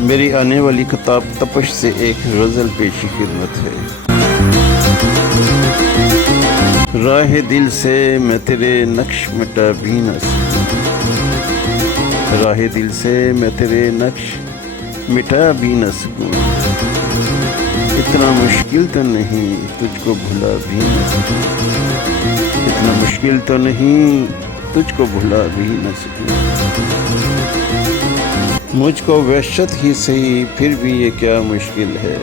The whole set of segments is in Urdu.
میری آنے والی کتاب تپش سے ایک غزل پیشی خدمت ہے۔ راہ دل سے میں تیرے نقش مٹا بھی نہ سکوں، راہ دل سے میں تیرے نقش مٹا بھی نہ سکوں، اتنا مشکل تو نہیں تجھ کو بھلا بھی نہ سکوں، اتنا مشکل تو نہیں تجھ کو بھلا بھی نہ سکوں، مجھ کو وحشت ہی صحیح پھر بھی یہ کیا مشکل ہے،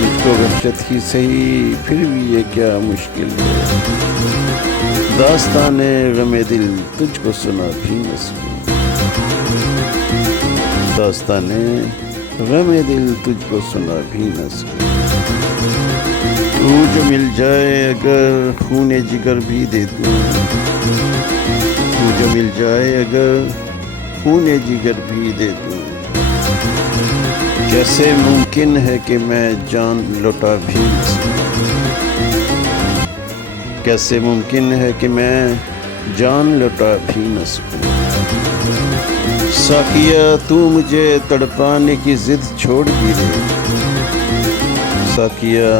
مجھ کو وحشت ہی صحیح پھر بھی یہ کیا مشکل ہے، داستان غم دل تجھ کو سنا بھی نہ سکوں، داستان غم دل تجھ کو سنا بھی نہ سکوں، تو جو مل جائے اگر خون جگر بھی دے دوں، تو جو مل جائے اگر خون جگر بھی دے دوں، کیسے ممکن ہے کہ میں جان لوٹا بھی نہ سکوں، کیسے ممکن ہے کہ میں جان لوٹا بھی نہ سکوں، ساقیہ تو مجھے تڑپانے کی ضد چھوڑ بھی دے، ساقیہ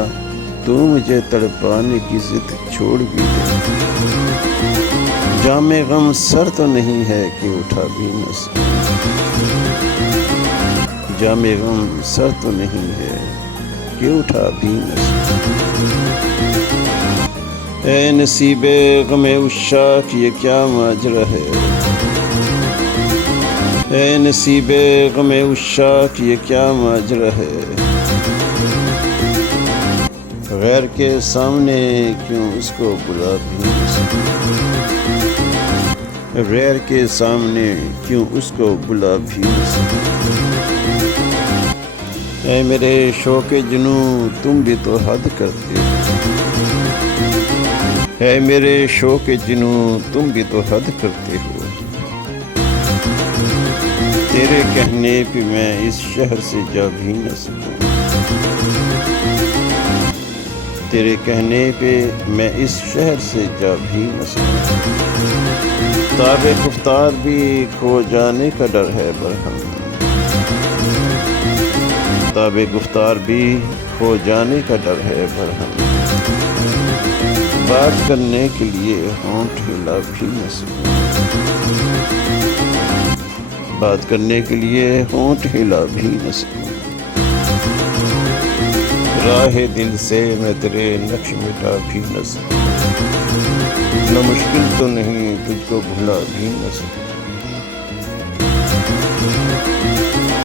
تو مجھے تڑپانے کی ضد چھوڑ بھی دے، جام غم سر تو نہیں ہے کہ اٹھا بھی نہ سکوں، جام غم سر تو نہیں ہے کہ اٹھا بھی نہ سکوں، اے نصیب غم عشاق یہ کیا ماجرا ہے، اے نصیب غم عشاق یہ کیا ماجرا ہے، غیر کے سامنے کیوں اس کو بلا بھی نہ سکوں، غیر کے سامنے کیوں اس کو بلا بھی نہ سکوں، اے میرے شوق جنوں تم بھی تو حد کرتے ہو، اے میرے شوق جنوں تم بھی تو حد کرتے ہو، تیرے کہنے پہ میں اس شہر سے جا بھی نہ سکوں، تیرے کہنے پہ میں اس شہر سے جا بھی نہ سکوں، تاب گفتار بھی کھو جانے کا ڈر ہے برہم، تاب گفتار بھی کھو جانے کا ڈر ہے برہم، بات کرنے کے لیے ہونٹ ہلا بھی نہ سکوں، بات کرنے کے لیے ہونٹ ہلا بھی نہ سکوں، راہ دل سے میں تیرے نقش مٹا بھی نہ سکوں، اتنا مشکل تو نہیں تجھ کو بھلا بھی نہ سکوں۔